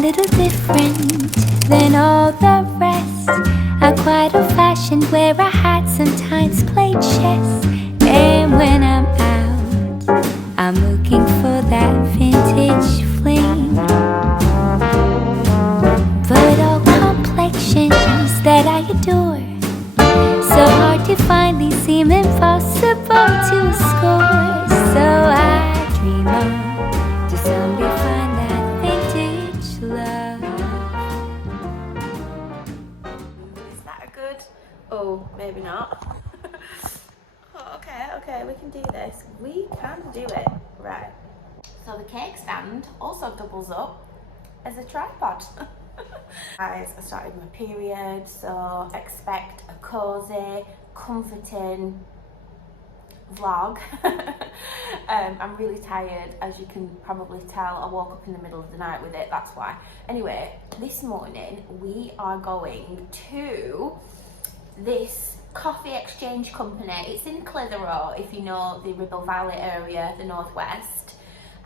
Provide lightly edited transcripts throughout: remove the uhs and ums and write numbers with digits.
little different than all the rest. I'm quite old-fashioned where I had sometimes played chess. And when I'm out, I'm looking for that vintage flame. But all complexions that I adore, so hard to find, these seem impossible to score. So I dream on to someday find that vintage love. Is that a good? Oh, maybe not. Oh, okay, we can do this. We can do it. Right. So the cake stand also doubles up as a tripod. Guys, I started my period, so expect a cozy, comforting vlog. I'm really tired, as you can probably tell. I woke up in the middle of the night with it, that's why. Anyway, this morning we are going to this coffee exchange company. It's in Clitheroe, if you know the Ribble Valley area, the northwest.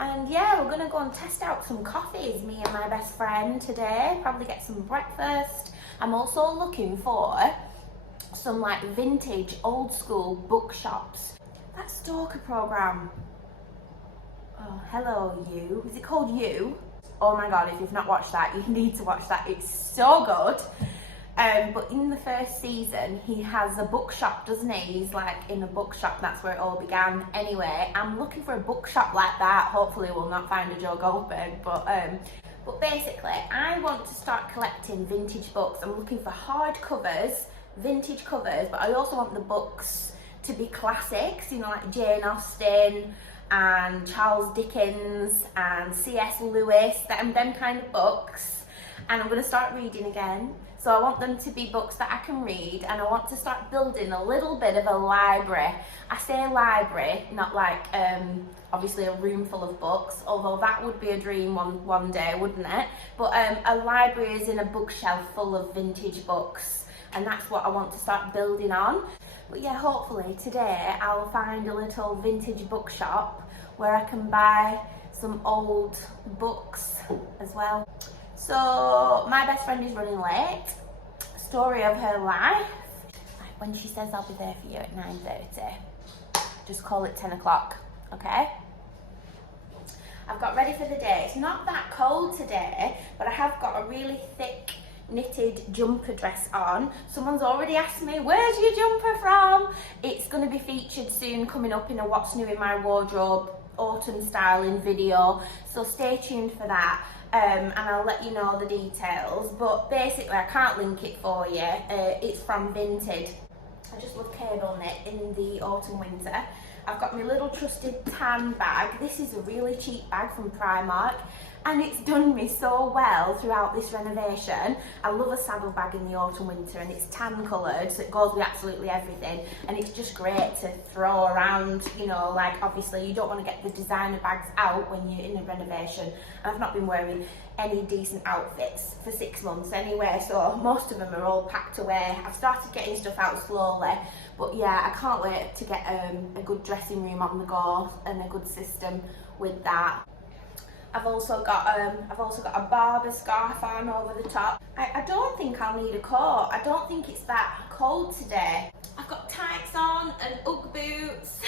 And yeah, we're gonna go and test out some coffees, me and my best friend today. Probably get some breakfast. I'm also looking for some like vintage, old school bookshops. That Stalker program. Oh, hello You. Is it called You? Oh my god, if you've not watched that, you need to watch that. It's so good. But in the first season, he has a bookshop, doesn't he? He's like in a bookshop, that's where it all began. Anyway, I'm looking for a bookshop like that. Hopefully we'll not find a Joe Goldberg, but basically, I want to start collecting vintage books. I'm looking for hard covers, vintage covers, but I also want the books to be classics, you know, like Jane Austen and Charles Dickens and C.S. Lewis, them kind of books. And I'm going to start reading again. So I want them to be books that I can read, and I want to start building a little bit of a library. I say library, not like obviously a room full of books, although that would be a dream one day, wouldn't it? But a library is in a bookshelf full of vintage books, and that's what I want to start building on. But yeah, hopefully today I'll find a little vintage bookshop where I can buy some old books as well. So my best friend is running late. Story of her life. When she says I'll be there for you at 9:30, just call it 10 o'clock, okay? I've got ready for the day. It's not that cold today, but I have got a really thick knitted jumper dress on. Someone's already asked me, where's your jumper from? It's going to be featured soon, coming up in a What's New in My Wardrobe autumn styling video, so stay tuned for that. And I'll let you know the details, but basically I can't link it for you. It's from Vinted. I just love cable knit in the autumn winter. I've got my little trusted tan bag. This is a really cheap bag from Primark, and it's done me so well throughout this renovation. I love a saddle bag in the autumn winter, and it's tan coloured, so it goes with absolutely everything, and it's just great to throw around, you know, like obviously you don't want to get the designer bags out when you're in a renovation, and I've not been wearing any decent outfits for 6 months anyway, so most of them are all packed away. I've started getting stuff out slowly, but yeah, I can't wait to get a good dressing room on the go and a good system with that. I've also got a Barber scarf on over the top. I don't think I'll need a coat. I don't think it's that cold today. I've got tights on and Ugg boots.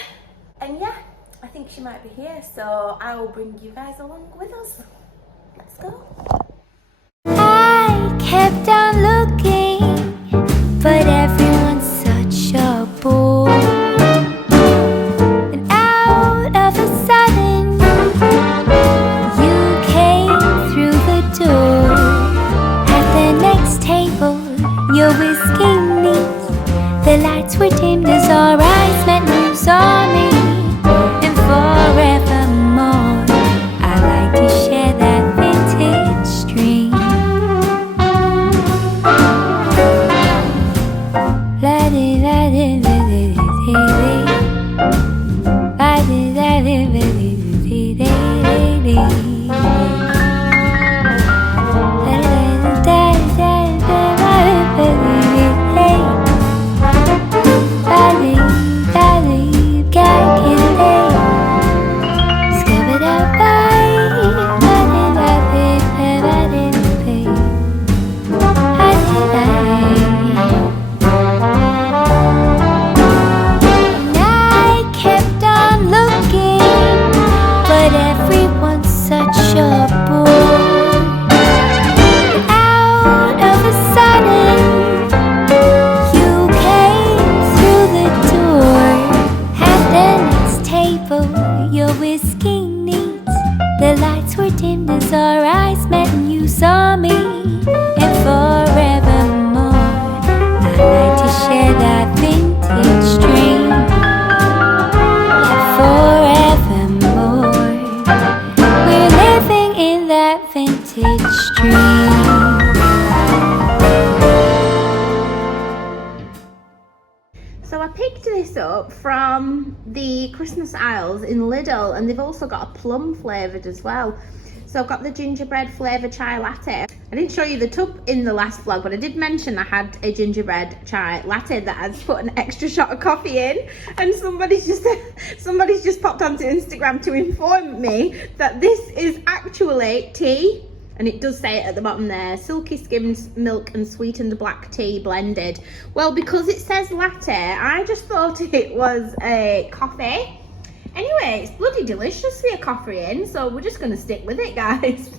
And yeah, I think she might be here, so I will bring you guys along with us. Let's go. I kept on looking, but everyone's such a bore. And out of a sudden, you came through the door. At the next table, your whiskey neat. The lights were dimmed as our eyes met, moves on me. And forevermore, I like to share that vintage first met and you saw me, and forevermore I like to share that vintage dream. Yeah, forevermore we're living in that vintage dream. So I picked this up from the Christmas aisles in Lidl, and they've also got a plum flavoured as well. So I've got the gingerbread flavoured chai latte. I didn't show you the tub in the last vlog, but I did mention I had a gingerbread chai latte that I'd put an extra shot of coffee in, and somebody's just popped onto Instagram to inform me that this is actually tea. And it does say it at the bottom there, silky skimmed milk and sweetened black tea blended. Well, because it says latte, I just thought it was a coffee. Anyway, it's bloody delicious for your coffee in, so we're just gonna stick with it, guys.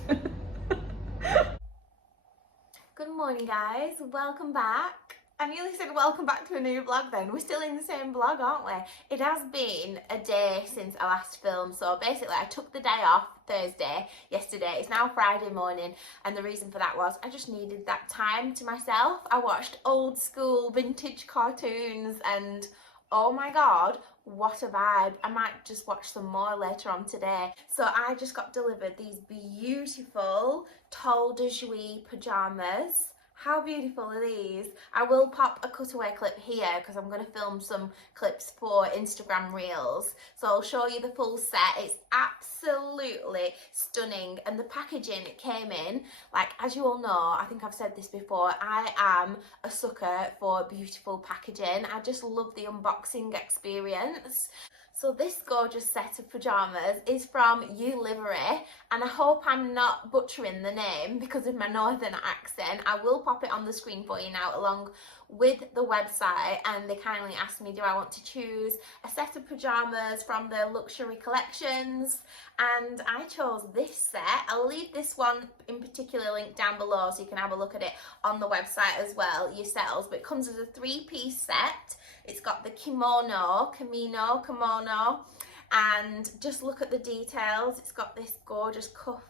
Good morning, guys, welcome back. I nearly said welcome back to a new vlog then. We're still in the same vlog, aren't we? It has been a day since I last filmed, so basically I took the day off Thursday, yesterday. It's now Friday morning, and the reason for that was I just needed that time to myself. I watched old school vintage cartoons and oh my god, what a vibe. I might just watch some more later on today. So I just got delivered these beautiful Toile de Jouy pajamas. How beautiful are these? I will pop a cutaway clip here because I'm going to film some clips for Instagram Reels. So I'll show you the full set. It's absolutely stunning. And the packaging it came in, like, as you all know, I think I've said this before, I am a sucker for beautiful packaging. I just love the unboxing experience. So this gorgeous set of pyjamas is from ULIVARY, and I hope I'm not butchering the name because of my northern accent. I will pop it on the screen for you now along with the website, and they kindly asked me, do I want to choose a set of pyjamas from their luxury collections, and I chose this set. I'll leave this one in particular linked down below so you can have a look at it on the website as well yourselves, but it comes as a 3-piece set. It's got the kimono, and just look at the details. It's got this gorgeous cuff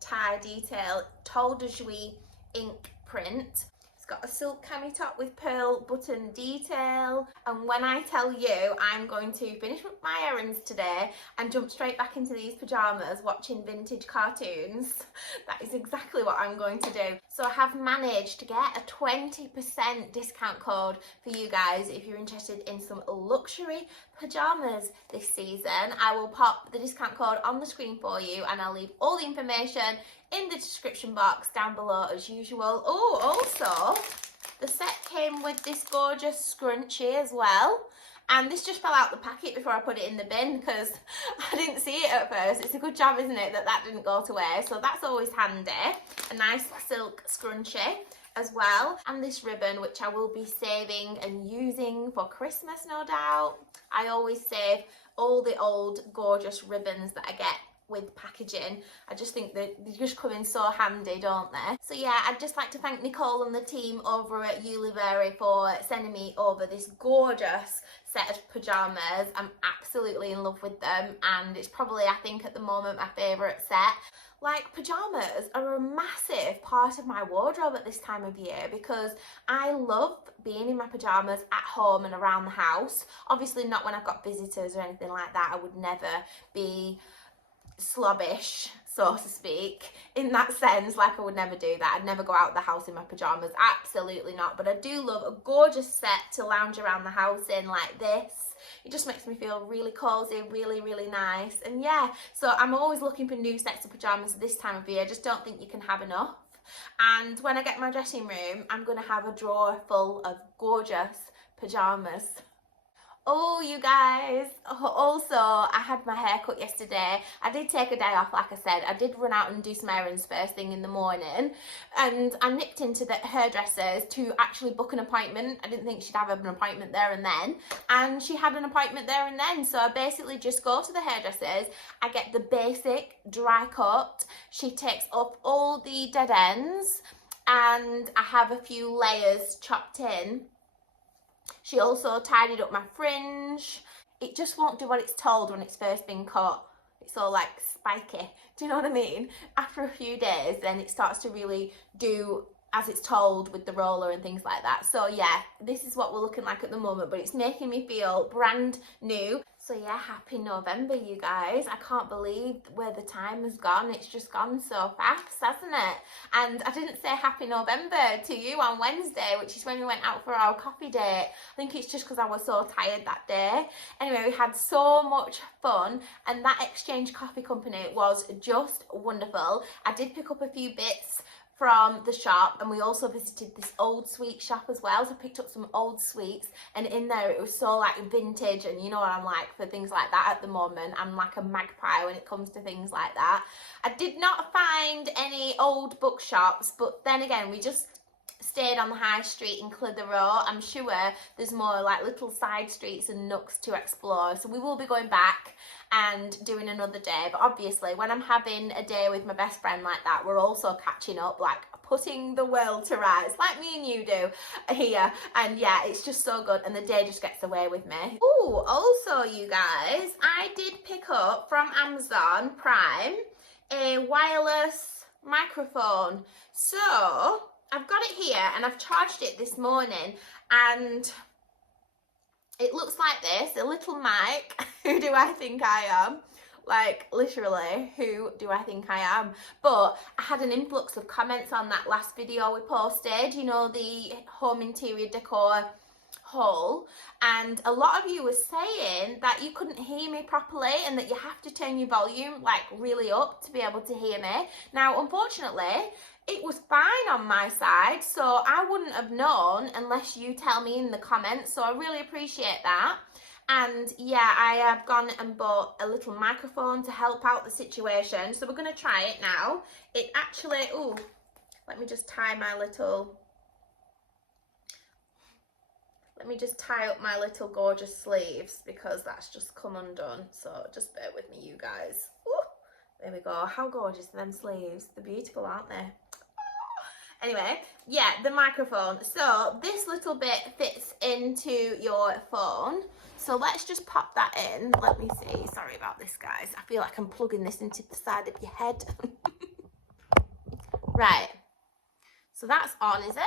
tie detail, Toile de Jouy ink print. It's got a silk cami top with pearl button detail, and when I tell you I'm going to finish up my errands today and jump straight back into these pyjamas watching vintage cartoons, that is exactly what I'm going to do. So I have managed to get a 20% discount code for you guys if you're interested in some luxury pyjamas this season. I will pop the discount code on the screen for you, and I'll leave all the information in the description box down below as usual. Oh, also, the set came with this gorgeous scrunchie as well. And this just fell out the packet before I put it in the bin because I didn't see it at first. It's a good job, isn't it, that that didn't go to waste. So that's always handy. A nice silk scrunchie as well. And this ribbon, which I will be saving and using for Christmas, no doubt. I always save all the old gorgeous ribbons that I get with packaging. I just think that they just come in so handy, don't they? So yeah, I'd just like to thank Nicole and the team over at ULIVARY for sending me over this gorgeous set of pyjamas. I'm absolutely in love with them, and it's probably, I think at the moment, my favourite set. Like, pyjamas are a massive part of my wardrobe at this time of year because I love being in my pyjamas at home and around the house. Obviously not when I've got visitors or anything like that. I would never be slobbish, so to speak, in that sense. Like, I would never do that. I'd never go out of the house in my pyjamas, absolutely not. But I do love a gorgeous set to lounge around the house in like this. It just makes me feel really cozy, really, really nice. And yeah, so I'm always looking for new sets of pyjamas this time of year. I just don't think you can have enough. And when I get my dressing room, I'm going to have a drawer full of gorgeous pyjamas. Oh, you guys, also, I had my hair cut yesterday. I did take a day off, like I said. I did run out and do some errands first thing in the morning, and I nipped into the hairdresser's to actually book an appointment. I didn't think she'd have an appointment there and then, and she had an appointment there and then. So I basically just go to the hairdresser's, I get the basic dry cut. She takes up all the dead ends, and I have a few layers chopped in. She also tidied up my fringe. It just won't do what it's told when it's first been cut. so like spiky. Do you know what I mean? After a few days, then it starts to really do as it's told with the roller and things like that. So yeah, this is what we're looking like at the moment, but it's making me feel brand new. So yeah, happy November, you guys. I can't believe where the time has gone. It's just gone so fast, hasn't it? And I didn't say happy November to you on Wednesday, which is when we went out for our coffee date. I think it's just because I was so tired that day. Anyway, we had so much fun, and that Exchange Coffee Company was just wonderful. I did pick up a few bits from the shop, and we also visited this old sweet shop as well, so I picked up some old sweets, and in there it was so like vintage, and you know what I'm like for things like that at the moment. I'm like a magpie when it comes to things like that. I did not find any old bookshops, but then again, we just stayed on the high street in Clitheroe. I'm sure there's more like little side streets and nooks to explore, so we will be going back and doing another day. But obviously when I'm having a day with my best friend like that, we're also catching up, like putting the world to rights like me and you do here. And yeah, it's just so good, and the day just gets away with me. Oh, also you guys, I did pick up from Amazon Prime a wireless microphone. So I've got it here, and I've charged it this morning, and it looks like this, a little mic. Who do I think I am? Like, literally, who do I think I am? But I had an influx of comments on that last video we posted, you know, the home interior decor haul, and a lot of you were saying that you couldn't hear me properly and that you have to turn your volume like really up to be able to hear me. Now, unfortunately, it was fine on my side, so I wouldn't have known unless you tell me in the comments, so I really appreciate that. And yeah, I have gone and bought a little microphone to help out the situation, so we're going to try it now. It actually, oh, let me just tie up my little gorgeous sleeves, because that's just come undone, so just bear with me, you guys. Ooh, there we go. How gorgeous are them sleeves? They're beautiful, aren't they? Anyway, yeah, the microphone. So this little bit fits into your phone. So let's just pop that in. Let me see. Sorry about this, guys. I feel like I'm plugging this into the side of your head. Right. So that's on, is it?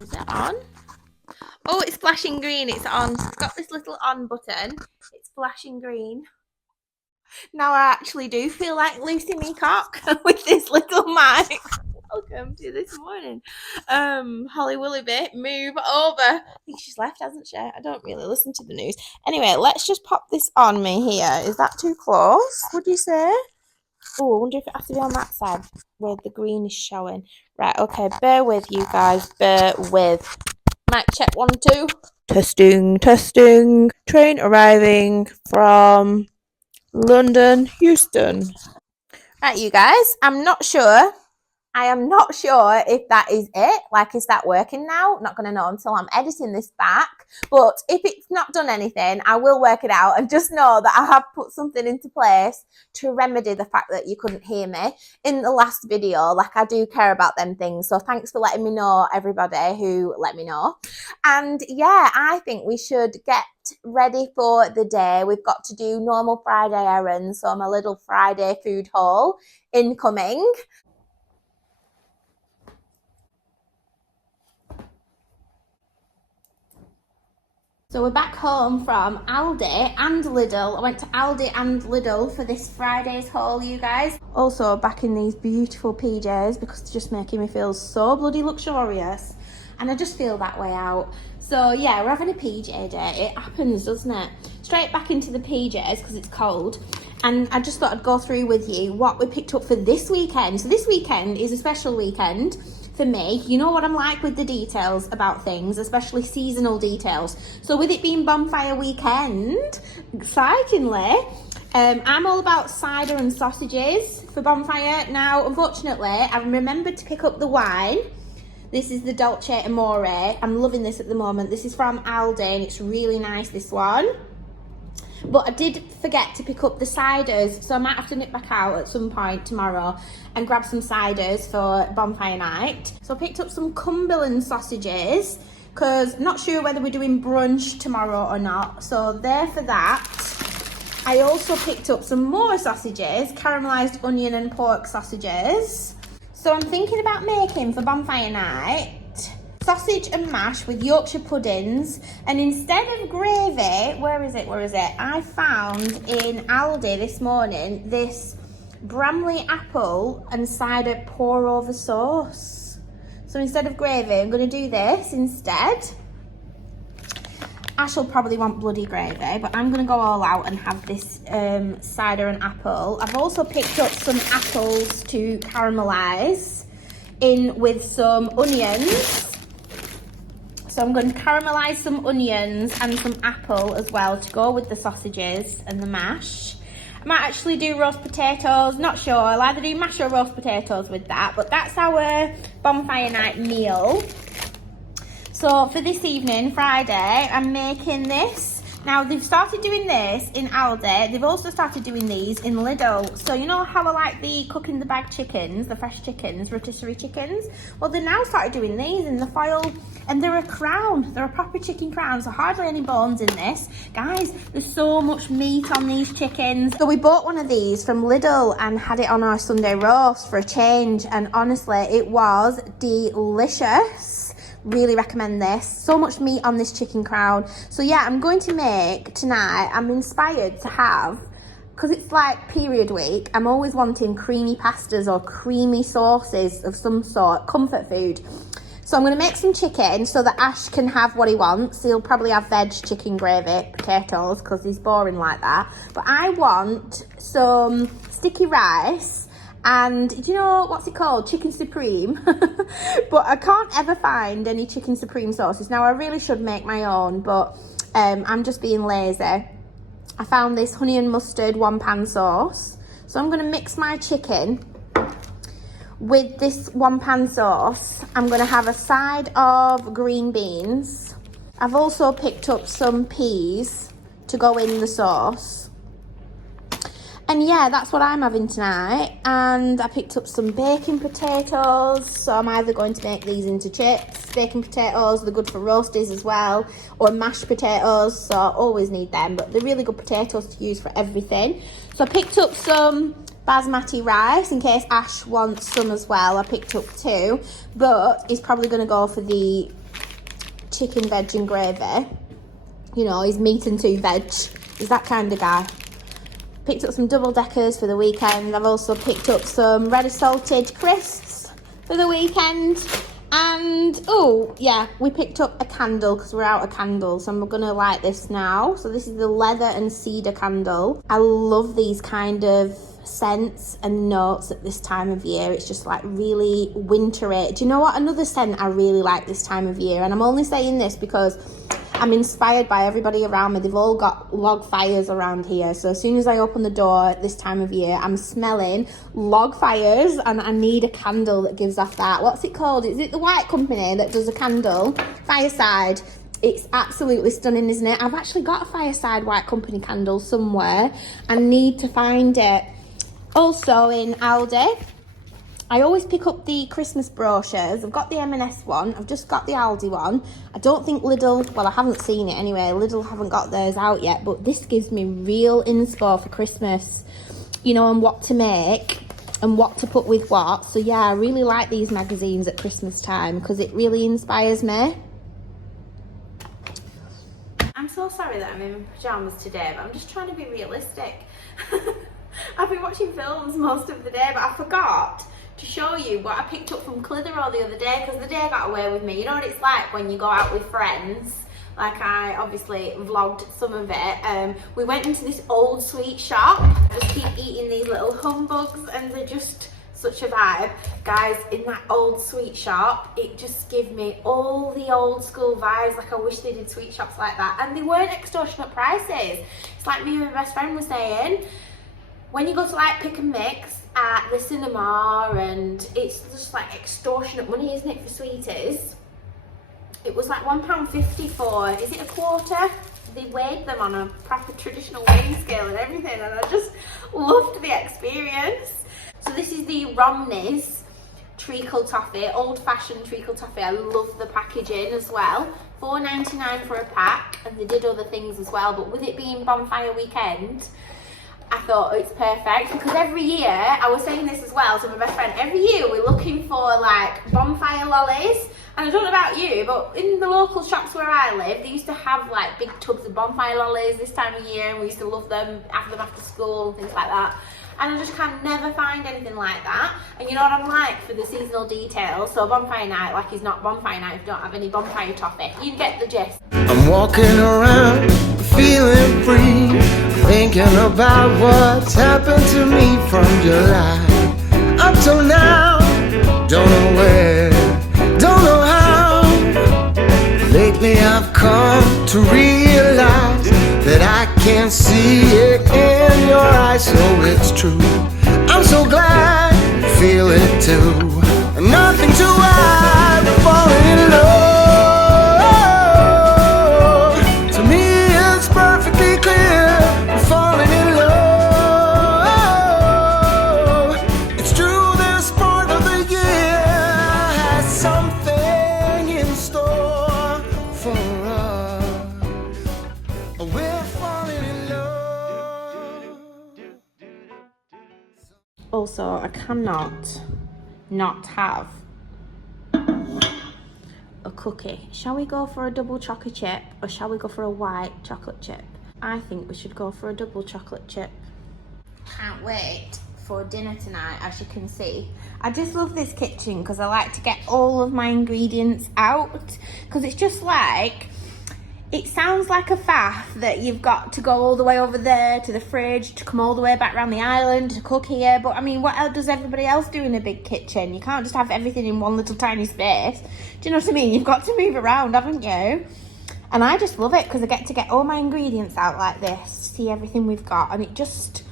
Is it on? Oh, it's flashing green. It's on. It's got this little on button. It's flashing green. Now I actually do feel like Lucy Meacock with this little mic. Welcome to this morning. Holly Willoughby, move over. I think she's left, hasn't she? I don't really listen to the news. Anyway, let's just pop this on me here. Is that too close, would you say? Oh, I wonder if it has to be on that side where the green is showing. Right, okay, bear with you guys, bear with. Mic check 1, 2. Testing, testing. Train arriving from London, Houston. Right, you guys, I am not sure if that is it. Like, is that working now? Not going to know until I'm editing this back. But if it's not done anything, I will work it out, and just know that I have put something into place to remedy the fact that you couldn't hear me in the last video. Like, I do care about them things. So thanks for letting me know, everybody who let me know. And yeah, I think we should get ready for the day. We've got to do normal Friday errands. So my little Friday food haul incoming. So we're back home from Aldi and Lidl. I went to Aldi and Lidl for this Friday's haul, you guys. Also back in these beautiful PJs, because it's just making me feel so bloody luxurious. And I just feel that way out. So yeah, we're having a PJ day. It happens, doesn't it? Straight back into the PJs because it's cold. And I just thought I'd go through with you what we picked up for this weekend. So this weekend is a special weekend for me. You know what I'm like with the details about things, especially seasonal details. So with it being Bonfire weekend, excitingly, I'm all about cider and sausages for Bonfire. Now, unfortunately, I remembered to pick up the wine, This is the Dolce Amore. I'm loving this at the moment. This is from Aldi and it's really nice, this one. But I did forget to pick up the ciders, so I might have to nip back out at some point tomorrow and grab some ciders for bonfire night. So I picked up some Cumberland sausages because I'm not sure whether we're doing brunch tomorrow or not. So there for that. I also picked up some more sausages, caramelised onion and pork sausages. So I'm thinking about making for bonfire night sausage and mash with Yorkshire puddings, and instead of gravy, where is it? I found in Aldi this morning this Bramley apple and cider pour over sauce. So instead of gravy, I'm going to do this instead. Ash will probably want bloody gravy, but I'm going to go all out and have this cider and apple. I've also picked up some apples to caramelise in with some onions. So I'm going to caramelise some onions and some apple as well to go with the sausages and the mash. I might actually do roast potatoes, not sure. I'll either do mash or roast potatoes with that, but that's our bonfire night meal. So for this evening, Friday, I'm making this. Now, they've started doing this in Aldi. They've also started doing these in Lidl. So you know how I like the cook in the bag chickens, the fresh chickens, rotisserie chickens? Well, they now started doing these in the foil, and they're a crown. They're a proper chicken crown, so hardly any bones in this. Guys, there's so much meat on these chickens. So we bought one of these from Lidl and had it on our Sunday roast for a change, and honestly, it was delicious. Really recommend this. So much meat on this chicken crown. So yeah, I'm going to make tonight, I'm inspired to have, because it's like period week, I'm always wanting creamy pastas or creamy sauces of some sort, comfort food. So I'm going to make some chicken so that Ash can have what he wants. He'll probably have veg, chicken, gravy, potatoes, because he's boring like that. But I want some sticky rice and, do you know, what's it called? Chicken Supreme. But I can't ever find any Chicken Supreme sauces. Now, I really should make my own, but I'm just being lazy. I found this honey and mustard one-pan sauce. So I'm going to mix my chicken with this one-pan sauce. I'm going to have a side of green beans. I've also picked up some peas to go in the sauce. And yeah, that's what I'm having tonight. And I picked up some baking potatoes. So I'm either going to make these into chips, baking potatoes, they're good for roasties as well, or mashed potatoes, so I always need them. But they're really good potatoes to use for everything. So I picked up some basmati rice in case Ash wants some as well. I picked up 2, but he's probably going to go for the chicken, veg and gravy. You know, he's meat and 2 veg. He's that kind of guy. Picked up some double deckers for the weekend. I've also picked up some ready salted crisps for the weekend. And, oh, yeah, we picked up a candle because we're out of candles. So I'm going to light this now. So this is the leather and cedar candle. I love these kind of scents and notes at this time of year. It's just like really wintry. Do you know what? Another scent I really like this time of year. And I'm only saying this because I'm inspired by everybody around me. They've all got log fires around here. So as soon as I open the door at this time of year, I'm smelling log fires and I need a candle that gives off that. What's it called? Is it the White Company that does a candle? Fireside. It's absolutely stunning, isn't it? I've actually got a Fireside White Company candle somewhere. I need to find it. Also in Aldi, I always pick up the Christmas brochures. I've got the M&S one. I've just got the Aldi one. I don't think Lidl, well, I haven't seen it anyway. Lidl haven't got theirs out yet, but this gives me real inspo for Christmas, you know, and what to make and what to put with what. So yeah, I really like these magazines at Christmas time because it really inspires me. I'm so sorry that I'm in pyjamas today, but I'm just trying to be realistic. I've been watching films most of the day, but I forgot to show you what I picked up from Clitheroe the other day because the day got away with me. You know what it's like when you go out with friends? Like I obviously vlogged some of it. We went into this old sweet shop. I just keep eating these little humbugs and they're just such a vibe. Guys, in that old sweet shop, it just gave me all the old school vibes. Like I wish they did sweet shops like that. And they weren't extortionate prices. It's like me and my best friend were saying, when you go to like pick and mix, at the cinema, and it's just like extortionate money, isn't it, for sweeties? It was like £1.50 for, is it a quarter? They weighed them on a proper traditional weighing scale and everything, and I just loved the experience. So this is the Romney's treacle toffee, old-fashioned treacle toffee. I love the packaging as well. £4.99 for a pack, and they did other things as well, but with it being Bonfire weekend, I thought, oh, it's perfect, because every year, I was saying this as well to my best friend, every year we're looking for like Bonfire lollies, and I don't know about you, but in the local shops where I live, they used to have like big tubs of Bonfire lollies this time of year, and we used to love them, have them after school and things like that. And I just can never find anything like that. And you know what I'm like for the seasonal details. So Bonfire night, like, is not Bonfire night if you don't have any Bonfire toffee. You get the gist. I'm walking around feeling free, thinking about what's happened to me from July up till now. Don't know where, don't know how. Lately I've come to realize that I can't see it in your eyes, so it's true. I'm so glad you feel it too. Nothing to hide, we're falling in love. To me it's perfectly clear, we're falling in love. It's true, this part of the year has something in store for us. We're falling in love. Also, I cannot not have a cookie. Shall we go for a double chocolate chip, or shall we go for a white chocolate chip? I think we should go for a double chocolate chip. Can't wait for dinner tonight, as you can see. I just love this kitchen because I like to get all of my ingredients out, because it's just like, it sounds like a faff that you've got to go all the way over there to the fridge, to come all the way back around the island to cook here. But I mean, what else does everybody else do in a big kitchen? You can't just have everything in one little tiny space. Do you know what I mean? You've got to move around, haven't you? And I just love it because I get to get all my ingredients out like this, see everything we've got, and it just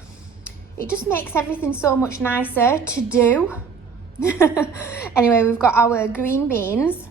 makes everything so much nicer to do. Anyway, we've got our green beans,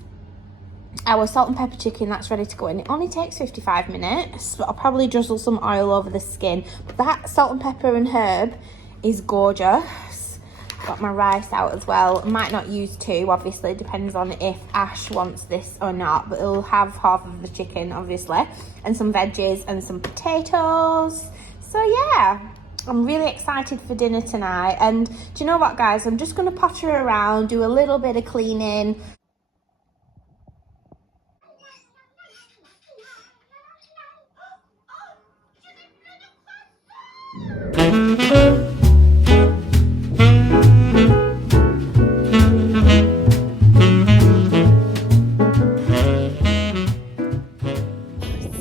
our salt and pepper chicken, that's ready to go in. It only takes 55 minutes, but I'll probably drizzle some oil over the skin. But that salt and pepper and herb is gorgeous. Got my rice out as well. Might not use two, obviously, depends on if Ash wants this or not, but it'll have half of the chicken, obviously, and some veggies and some potatoes. So yeah, I'm really excited for dinner tonight. And do you know what, guys? I'm just going to potter around, do a little bit of cleaning.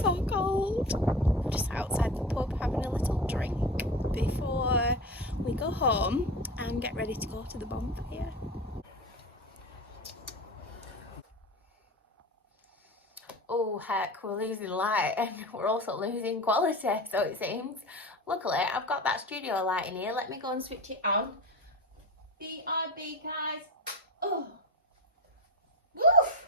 So cold. I'm just outside the pub having a little drink before we go home and get ready to go to the bonfire. Oh heck, we're losing light and we're also losing quality, so it seems. Luckily, I've got that studio light in here. Let me go and switch it on. BRB, guys. Oh. Oof.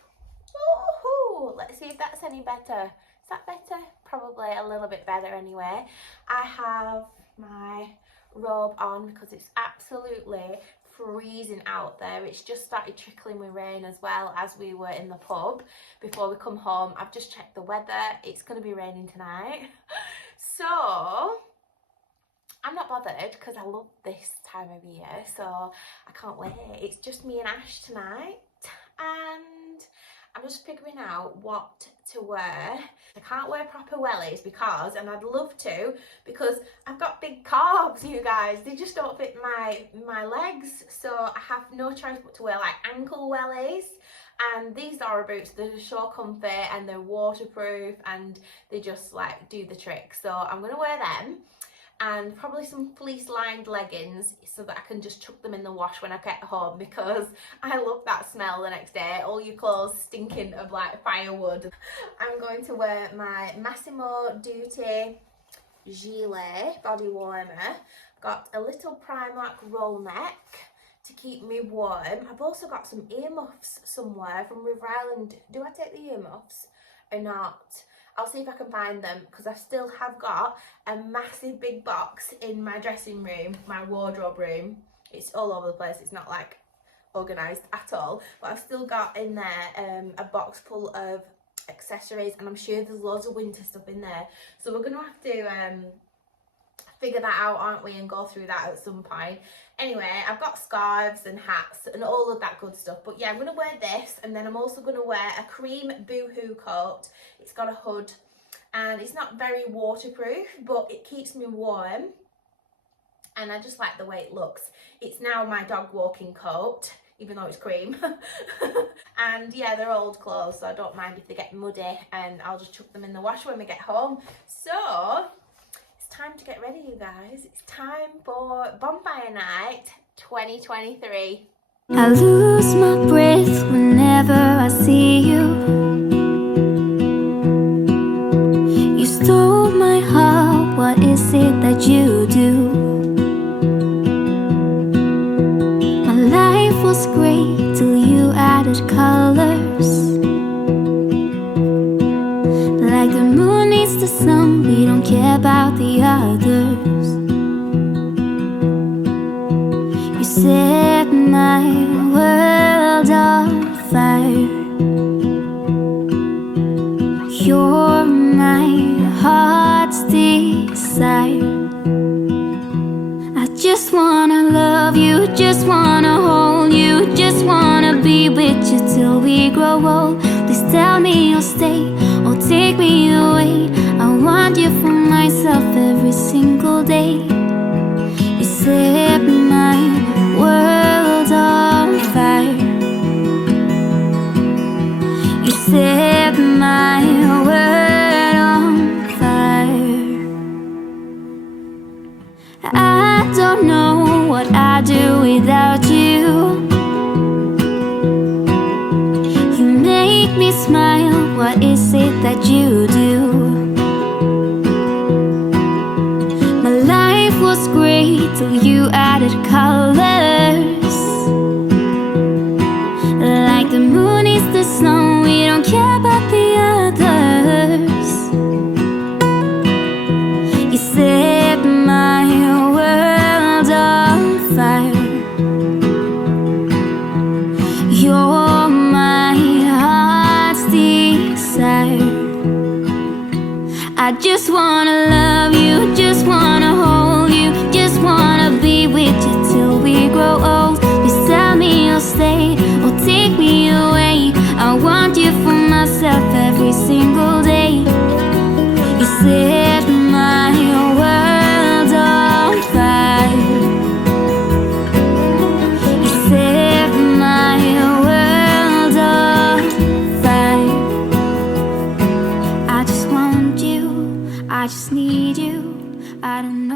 Ooh. Let's see if that's any better. Is that better? Probably a little bit better anyway. I have my robe on because it's absolutely freezing out there. It's just started trickling with rain as well as we were in the pub before we come home. I've just checked the weather. It's going to be raining tonight. So I'm not bothered because I love this time of year, so I can't wait. It's just me and Ash tonight, and I'm just figuring out what to wear. I can't wear proper wellies because, and I'd love to, because I've got big calves, you guys. They just don't fit my legs, so I have no choice but to wear like ankle wellies. And these Zara boots, they're so comfy and they're waterproof and they just like do the trick. So I'm gonna wear them, and probably some fleece lined leggings so that I can just chuck them in the wash when I get home, because I love that smell the next day, all your clothes stinking of like firewood. I'm going to wear my Massimo Dutti gilet body warmer, Got a little Primark roll neck to keep me warm. I've also got some earmuffs somewhere from River Island. Do I take the earmuffs or not? I'll see if I can find them, because I still have got a massive big box in my dressing room, my wardrobe room. It's all over the place, it's not like organised at all, but I've still got in there a box full of accessories, and I'm sure there's loads of winter stuff in there. So we're gonna have to figure that out, aren't we, and go through that at some point. Anyway, I've got scarves and hats and all of that good stuff. But yeah, I'm going to wear this, and then I'm also going to wear a cream boohoo coat. It's got a hood, and it's not very waterproof, but it keeps me warm. And I just like the way it looks. It's now my dog walking coat, even though it's cream. And yeah, they're old clothes, so I don't mind if they get muddy, and I'll just chuck them in the wash when we get home. So time to get ready, you guys. It's time for Bonfire Night 2023. I lose my breath whenever I see you. You stole my heart, what is it that you do? My life was great till you added colors. Like the moon needs the sun, we don't care about the others. You set my world on fire. You're my heart's desire. I just wanna love you, just wanna hold you, just wanna be with you till we grow old. Please tell me you'll stay or take me away. I want you for myself every single day. You set my world on fire. You set my world on fire. I don't know what I'd do without you. You make me smile, what is it that you do? My life was great till you added colors. Like the moon is the snow, we don't care about the others. You set my world on fire. You're my heart's desire. I just wanna love you, just wanna hold you, just wanna be with you till we grow old. Please tell me you'll stay or take me away. I want you for myself every single day. You set my world on fire. You set my world on fire. I just want you, I just need you. I don't